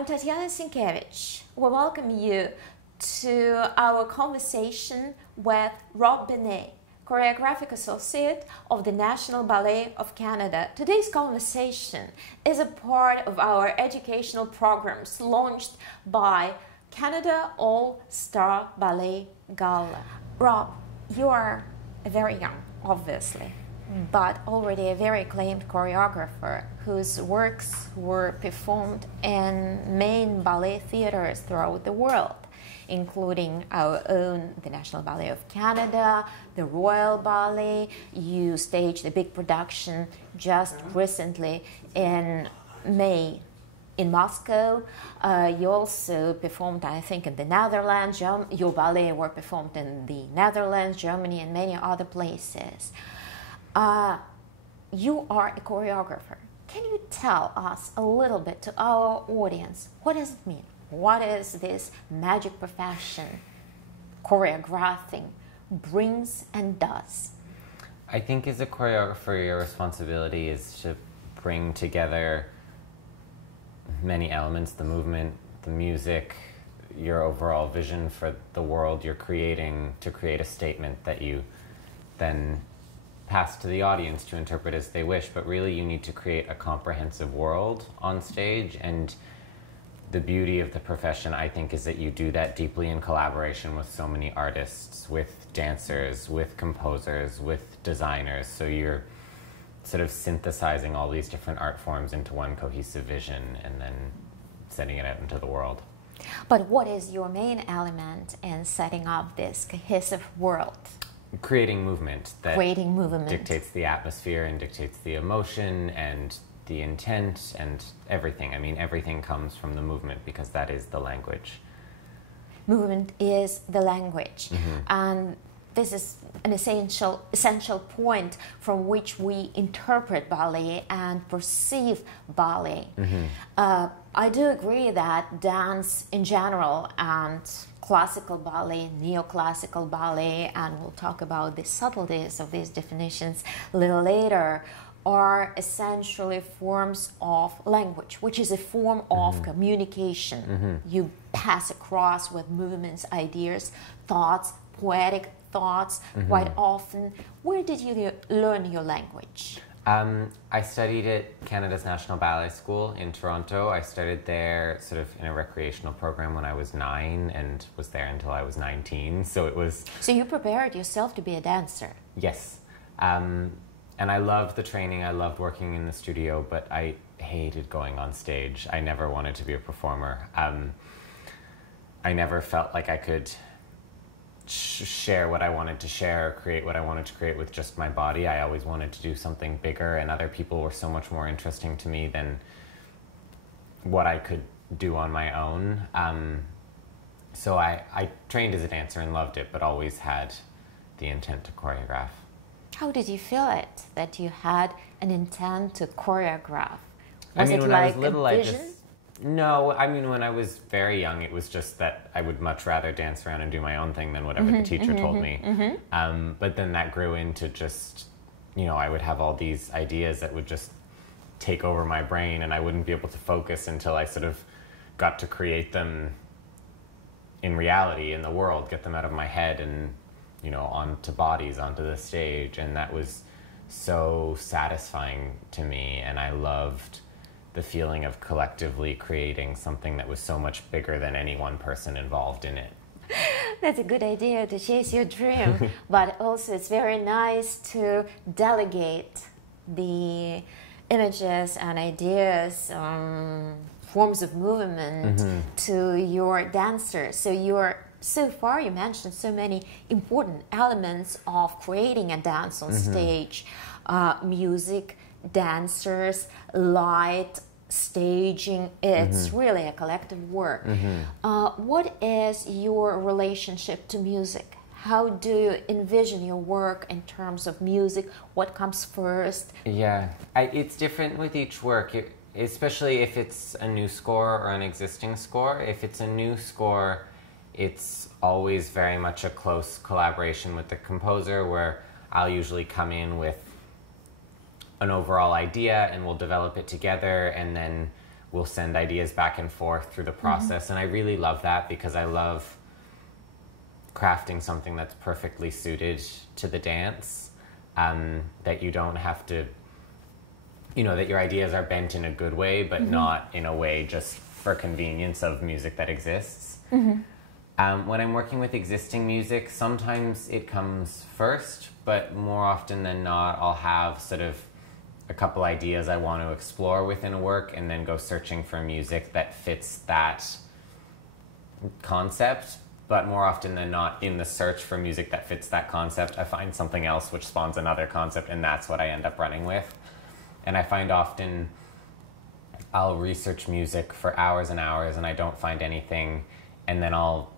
I'm Tatiana Sienkiewicz. We welcome you to our conversation with Rob Benet, Choreographic Associate of the National Ballet of Canada. Today's conversation is a part of our educational programs launched by Canada All-Star Ballet Gala. Rob, you are very young, obviously, but already a very acclaimed choreographer whose works were performed in main ballet theaters throughout the world, including our own, the National Ballet of Canada, the Royal Ballet. You staged a big production just recently in May in Moscow. You also performed, I think, in the Netherlands. Your ballet were performed in the Netherlands, Germany, and many other places. You are a choreographer. Can you tell us a little bit to our audience, what does it mean? What is this magic profession choreographing brings and does? I think as a choreographer, your responsibility is to bring together many elements, the movement, the music, your overall vision for the world you're creating, to create a statement that you then pass to the audience to interpret as they wish. But really you need to create a comprehensive world on stage, and the beauty of the profession, I think, is that you do that deeply in collaboration with so many artists, with dancers, with composers, with designers. So you're sort of synthesizing all these different art forms into one cohesive vision and then setting it out into the world. But what is your main element in setting up this cohesive world? Creating movement that dictates the atmosphere and dictates the emotion and the intent and everything. I mean, everything comes from the movement because that is the language. Movement is the language. And this is an essential point from which we interpret ballet and perceive ballet. I do agree that dance in general and classical ballet, neoclassical ballet, and we'll talk about the subtleties of these definitions a little later, are essentially forms of language, which is a form of communication. You pass across with movements, ideas, thoughts, poetic thoughts quite often. Where did you learn your language? I studied at Canada's National Ballet School in Toronto. I started there sort of in a recreational program when I was 9 and was there until I was 19. So it was... So you prepared yourself to be a dancer? Yes. And I loved the training. I loved working in the studio, but I hated going on stage. I never wanted to be a performer. I never felt like I could share what I wanted to share, or create what I wanted to create with just my body. I always wanted to do something bigger, and other people were so much more interesting to me than what I could do on my own. So I trained as a dancer and loved it, but always had the intent to choreograph. How did you feel it, that you had an intent to choreograph? Was it like I was little, a vision? No, I mean, when I was very young, it was just that I would much rather dance around and do my own thing than whatever the teacher told me. But then that grew into just, you know, I would have all these ideas that would just take over my brain, and I wouldn't be able to focus until I sort of got to create them in reality, in the world, get them out of my head and, you know, onto bodies, onto the stage. And that was so satisfying to me, and I loved the feeling of collectively creating something that was so much bigger than any one person involved in it. That's a good idea, to chase your dream, but also it's very nice to delegate the images and ideas, forms of movement to your dancers. So far you mentioned so many important elements of creating a dance on stage: music, dancers, light, staging. It's really a collective work. What is your relationship to music? How do you envision your work in terms of music? What comes first? Yeah, it's different with each work, especially if it's a new score or an existing score. If it's a new score, it's always very much a close collaboration with the composer, where I'll usually come in with an overall idea and we'll develop it together, and then we'll send ideas back and forth through the process. And I really love that because I love crafting something that's perfectly suited to the dance, that you don't have to, that your ideas are bent in a good way, but not in a way just for convenience of music that exists. When I'm working with existing music, sometimes it comes first, but more often than not, I'll have sort of a couple ideas I want to explore within a work and then go searching for music that fits that concept. But more often than not, in the search for music that fits that concept, I find something else which spawns another concept, and that's what I end up running with. And I find often I'll research music for hours and hours and I don't find anything, and then I'll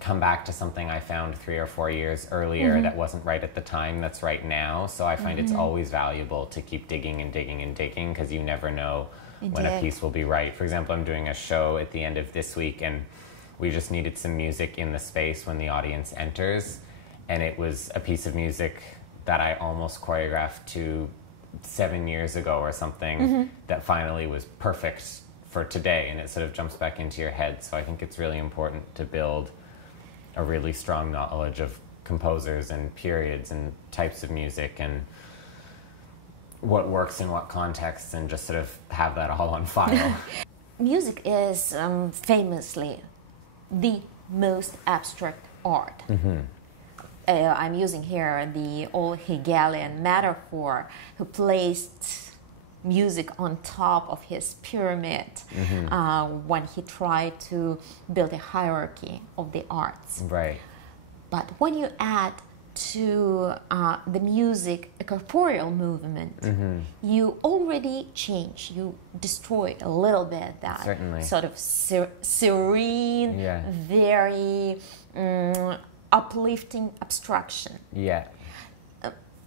come back to something I found 3 or 4 years earlier that wasn't right at the time, that's right now. So I find it's always valuable to keep digging and digging and digging, because you never know when a piece will be right. For example, I'm doing a show at the end of this week, and we just needed some music in the space when the audience enters, and it was a piece of music that I almost choreographed to 7 years ago or something that finally was perfect for today, and it sort of jumps back into your head. So I think it's really important to build a really strong knowledge of composers and periods and types of music and what works in what contexts, and just sort of have that all on file. Music is famously the most abstract art. I'm using here the old Hegelian metaphor, who placed music on top of his pyramid when he tried to build a hierarchy of the arts. Right. But when you add to the music a corporeal movement, you already change, you destroy a little bit that sort of serene, very uplifting abstraction. Yeah.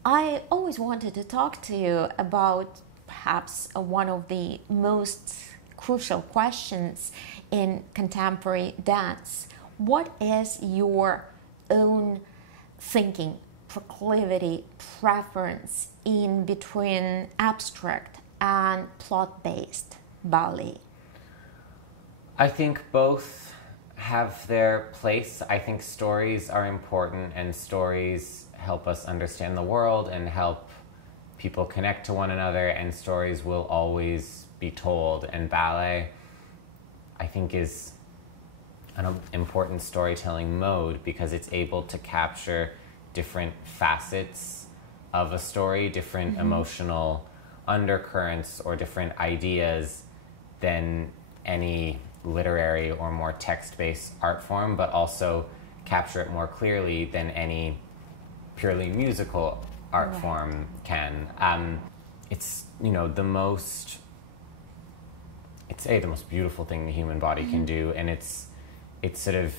I always wanted to talk to you about perhaps one of the most crucial questions in contemporary dance. What is your own thinking, proclivity, preference in between abstract and plot-based ballet? I think both have their place. I think stories are important, and stories help us understand the world and help people connect to one another, and stories will always be told. And ballet, I think, is an important storytelling mode because it's able to capture different facets of a story, different emotional undercurrents or different ideas than any literary or more text-based art form, but also capture it more clearly than any purely musical art form can. It's the most beautiful thing the human body can do, and it's sort of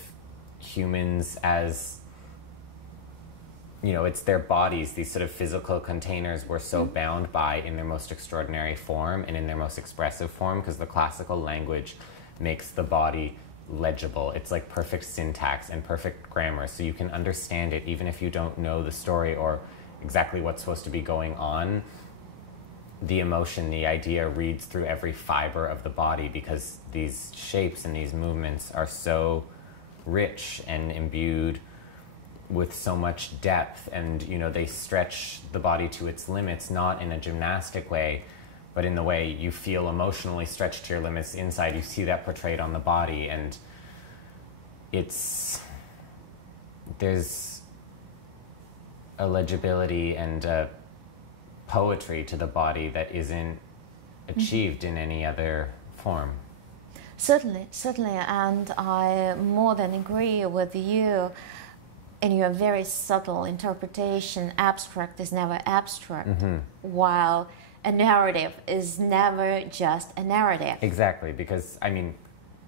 humans as it's their bodies, these sort of physical containers we're so bound by in their most extraordinary form and in their most expressive form, because the classical language makes the body legible. It's like perfect syntax and perfect grammar, so you can understand it even if you don't know the story or exactly what's supposed to be going on. The emotion, the idea reads through every fiber of the body, because these shapes and these movements are so rich and imbued with so much depth, and they stretch the body to its limits, not in a gymnastic way, but in the way you feel emotionally stretched to your limits inside. You see that portrayed on the body, and there's a legibility and a poetry to the body that isn't achieved in any other form. Certainly, and I more than agree with you in your very subtle interpretation. Abstract is never abstract, while a narrative is never just a narrative. Exactly, because,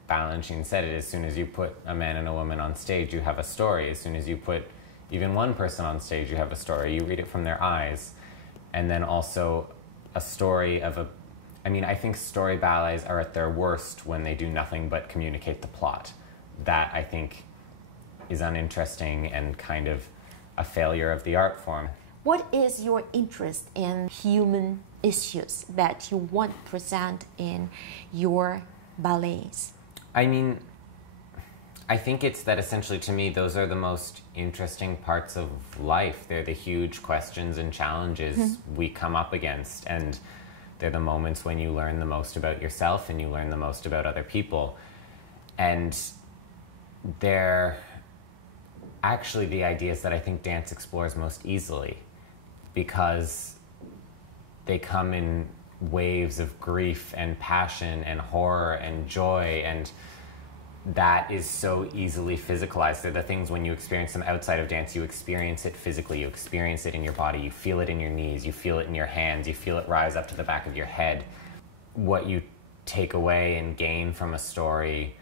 Balanchine said it, as soon as you put a man and a woman on stage, you have a story. As soon as you put even one person on stage, you have a story. You read it from their eyes. And then also a story of I think story ballets are at their worst when they do nothing but communicate the plot. That, I think, is uninteresting and kind of a failure of the art form. What is your interest in human issues that you want to present in your ballets? I mean, I think it's that essentially to me, those are the most interesting parts of life. They're the huge questions and challenges we come up against. And they're the moments when you learn the most about yourself and you learn the most about other people. And they're actually the ideas that I think dance explores most easily, because they come in waves of grief and passion and horror and joy, and that is so easily physicalized. They're the things when you experience them outside of dance, you experience it physically, you experience it in your body, you feel it in your knees, you feel it in your hands, you feel it rise up to the back of your head. What you take away and gain from a story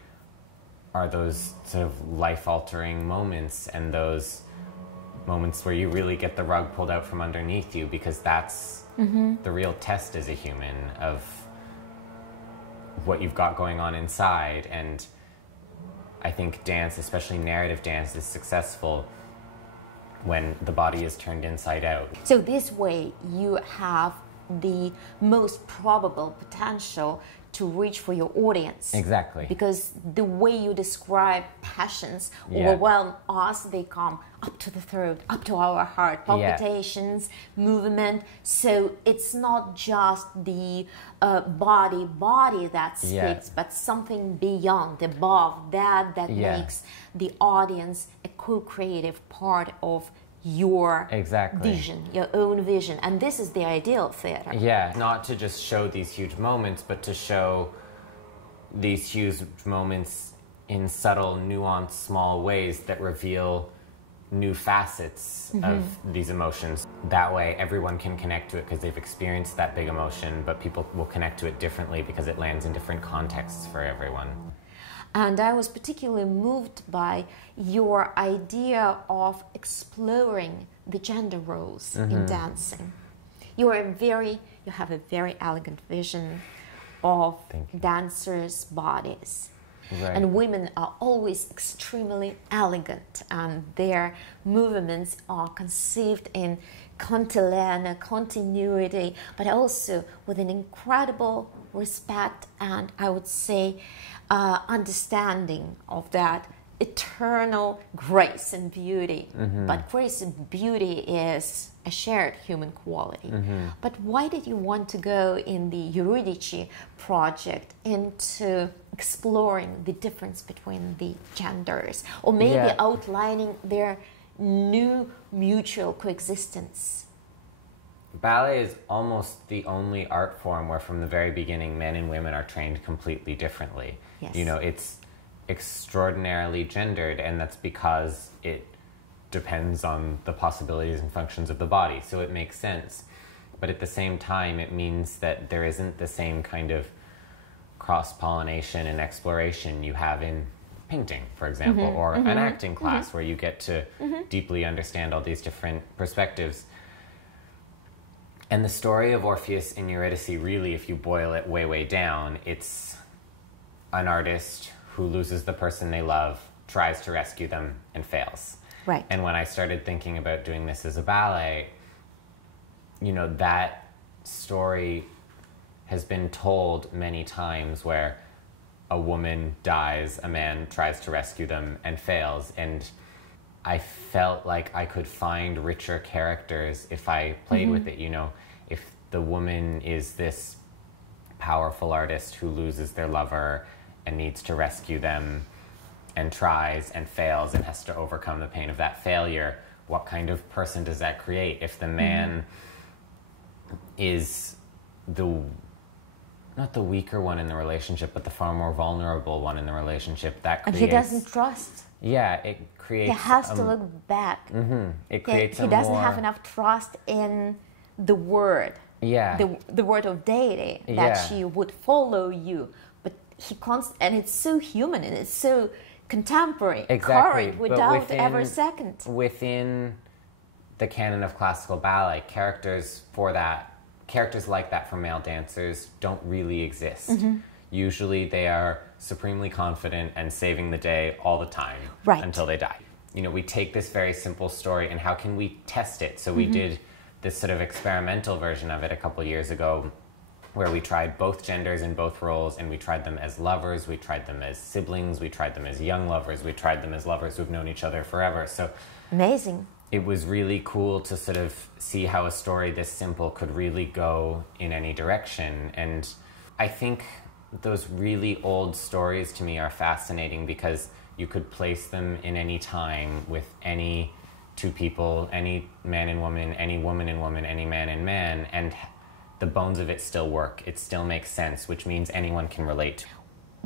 are those sort of life-altering moments, and those moments where you really get the rug pulled out from underneath you, because that's the real test as a human of what you've got going on inside. And I think dance, especially narrative dance, is successful when the body is turned inside out. So this way you have the most probable potential to reach for your audience. Exactly. Because the way you describe passions overwhelm us, they come up to the throat, up to our heart, palpitations, movement. So it's not just the body that speaks, but something beyond, above that makes the audience a co-creative part of your vision, your own vision. And this is the ideal of theater. Yeah, not to just show these huge moments, but to show these huge moments in subtle, nuanced, small ways that reveal new facets of these emotions. That way everyone can connect to it because they've experienced that big emotion, but people will connect to it differently because it lands in different contexts for everyone. And I was particularly moved by your idea of exploring the gender roles in dancing. You have a very elegant vision of dancers' bodies. Right. And women are always extremely elegant, and their movements are conceived in cantilena, continuity, but also with an incredible respect and, I would say, understanding of that eternal grace and beauty. But grace and beauty is a shared human quality. But why did you want to go in the Eurydice project into exploring the difference between the genders, or maybe outlining their new mutual coexistence? Ballet is almost the only art form where from the very beginning men and women are trained completely differently. Yes. You know, it's extraordinarily gendered, and that's because it depends on the possibilities and functions of the body, so it makes sense. But at the same time, it means that there isn't the same kind of cross-pollination and exploration you have in painting, for example, or an acting class where you get to deeply understand all these different perspectives. And the story of Orpheus in Eurydice, really, if you boil it way, way down, it's an artist who loses the person they love, tries to rescue them, and fails. Right. And when I started thinking about doing this as a ballet, you know, that story has been told many times where a woman dies, a man tries to rescue them and fails. And I felt like I could find richer characters if I played with it. You know, if the woman is this powerful artist who loses their lover and needs to rescue them and tries and fails and has to overcome the pain of that failure, what kind of person does that create? If the man is not the weaker one in the relationship, but the far more vulnerable one in the relationship, that creates... And he doesn't trust. Yeah, it creates... He has to look back. It creates he doesn't have enough trust in the word. Yeah. The word of deity, that she would follow you. But and it's so human and it's so contemporary, current, without ever second. Within the canon of classical ballet, characters like that for male dancers don't really exist. Usually they are supremely confident and saving the day all the time until they die. you know, we take this very simple story and how can we test it? So we did this sort of experimental version of it a couple years ago, where we tried both genders in both roles, and we tried them as lovers, we tried them as siblings, we tried them as young lovers, we tried them as lovers who've known each other forever. So amazing. It was really cool to sort of see how a story this simple could really go in any direction. And I think those really old stories to me are fascinating because you could place them in any time with any two people, any man and woman, any woman and woman, any man and man, and the bones of it still work. It still makes sense, which means anyone can relate.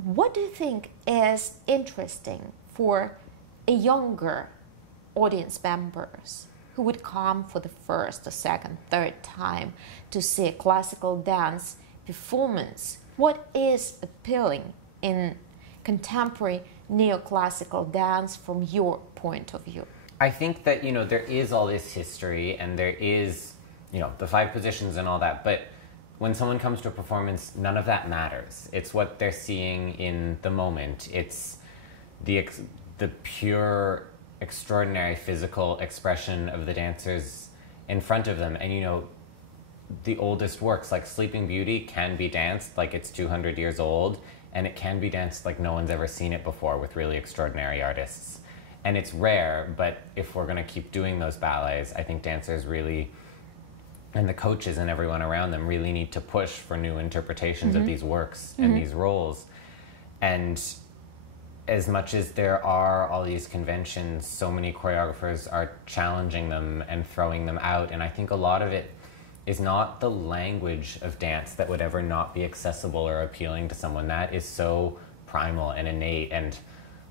What do you think is interesting for a younger audience members who would come for the first, the second, third time to see a classical dance performance? What is appealing in contemporary neoclassical dance from your point of view? I think that, you know, there is all this history and there is, you know, the 5 positions and all that, but when someone comes to a performance, none of that matters. It's what they're seeing in the moment. It's the pure, extraordinary physical expression of the dancers in front of them. And, you know, the oldest works like Sleeping Beauty can be danced like it's 200 years old, and it can be danced like no one's ever seen it before with really extraordinary artists. And it's rare, but if we're going to keep doing those ballets, I think dancers really, and the coaches and everyone around them really need to push for new interpretations of these works and these roles. And as much as there are all these conventions, so many choreographers are challenging them and throwing them out. And I think a lot of it is not the language of dance that would ever not be accessible or appealing to someone. That is so primal and innate and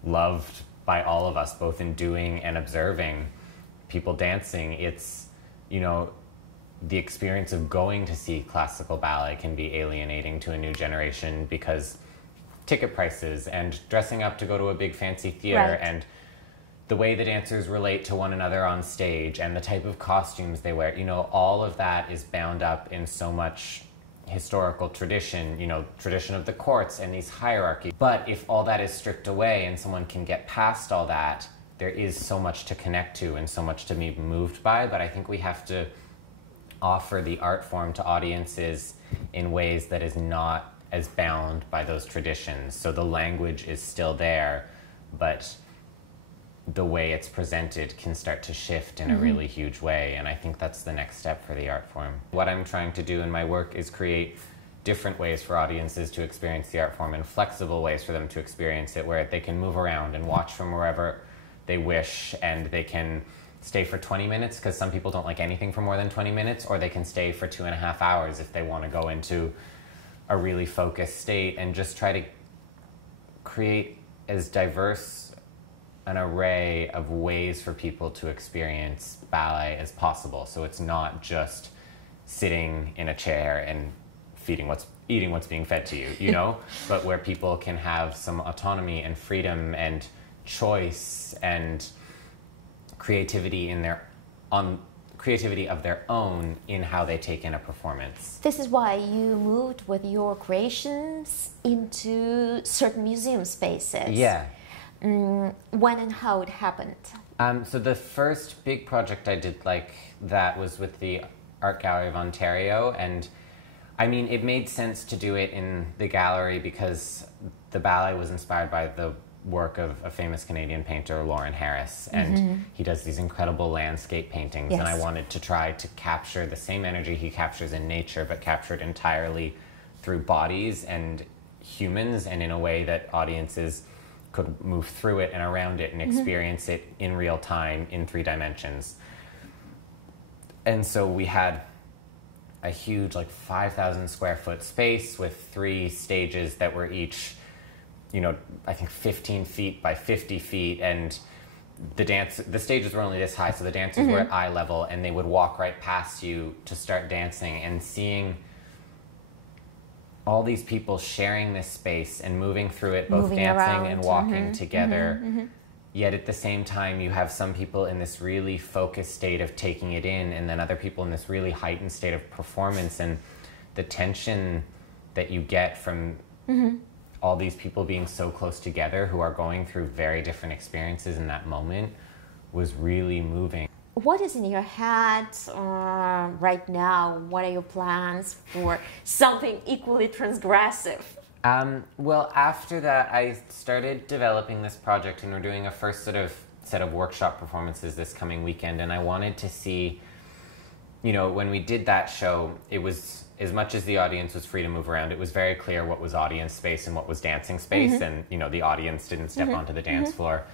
loved by all of us, both in doing and observing people dancing. It's, you know, the experience of going to see classical ballet can be alienating to a new generation because ticket prices and dressing up to go to a big fancy theater and the way the dancers relate to one another on stage and the type of costumes they wear, you know, all of that is bound up in so much historical tradition, you know, tradition of the courts and these hierarchies. But if all that is stripped away and someone can get past all that, there is so much to connect to and so much to be moved by. But I think we have to offer the art form to audiences in ways that is not as bound by those traditions. So the language is still there, but the way it's presented can start to shift in a really huge way. And I think that's the next step for the art form. What I'm trying to do in my work is create different ways for audiences to experience the art form and flexible ways for them to experience it, where they can move around and watch from wherever they wish, and they can stay for 20 minutes because some people don't like anything for more than 20 minutes, or they can stay for 2.5 hours if they want to go into a really focused state, and just try to create as diverse an array of ways for people to experience ballet as possible. So it's not just sitting in a chair and eating what's being fed to you, you know, but where people can have some autonomy and freedom and choice and creativity creativity of their own in how they take in a performance. This is why you moved with your creations into certain museum spaces. Yeah. When and how it happened? So the first big project I did like that was with the Art Gallery of Ontario, and I mean, it made sense to do it in the gallery because the ballet was inspired by the work of a famous Canadian painter, Lawrence Harris, and he does these incredible landscape paintings, and I wanted to try to capture the same energy he captures in nature, but captured entirely through bodies and humans, and in a way that audiences could move through it and around it and experience it in real time in 3 dimensions. And so we had a huge, like 5,000 square foot space with 3 stages that were each, you know, I think 15 feet by 50 feet, and the stages were only this high, so the dancers were at eye level, and they would walk right past you to start dancing, and seeing all these people sharing this space and moving through it, both dancing and walking together. Yet at the same time, you have some people in this really focused state of taking it in, and then other people in this really heightened state of performance. And the tension that you get from all these people being so close together who are going through very different experiences in that moment was really moving. What is in your head right now? What are your plans for something equally transgressive? Well, after that, I started developing this project, and we're doing a first set of workshop performances this coming weekend. And I wanted to see, when we did that show, it was, as much as the audience was free to move around, it was very clear what was audience space and what was dancing space. And, the audience didn't step onto the dance floor.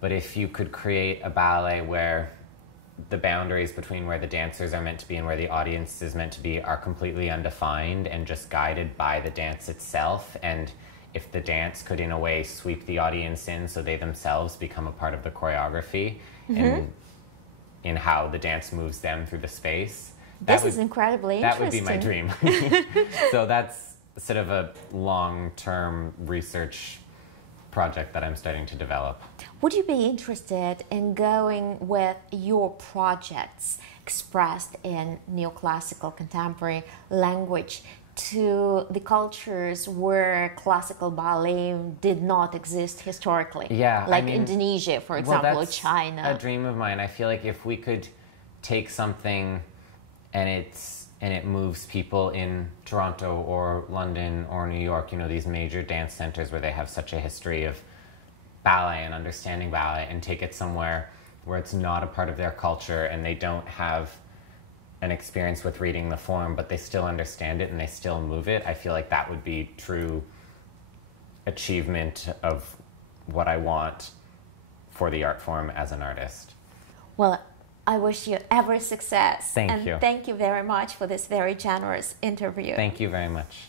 But if you could create a ballet where the boundaries between where the dancers are meant to be and where the audience is meant to be are completely undefined and just guided by the dance itself, and if the dance could in a way sweep the audience in so they themselves become a part of the choreography in how the dance moves them through the space. This is incredibly that interesting. That would be my dream. So that's sort of a long-term research project that I'm starting to develop. Would you be interested in going with your projects expressed in neoclassical contemporary language to the cultures where classical ballet did not exist historically? Yeah, like Indonesia, for example, or that's China. A dream of mine. I feel like if we could take something and it moves people in Toronto or London or New York, these major dance centers where they have such a history of ballet and understanding ballet, and take it somewhere where it's not a part of their culture and they don't have an experience with reading the form, but they still understand it and they still move it. I feel like that would be true achievement of what I want for the art form as an artist. Well, I wish you every success. Thank you. Thank you very much for this very generous interview. Thank you very much.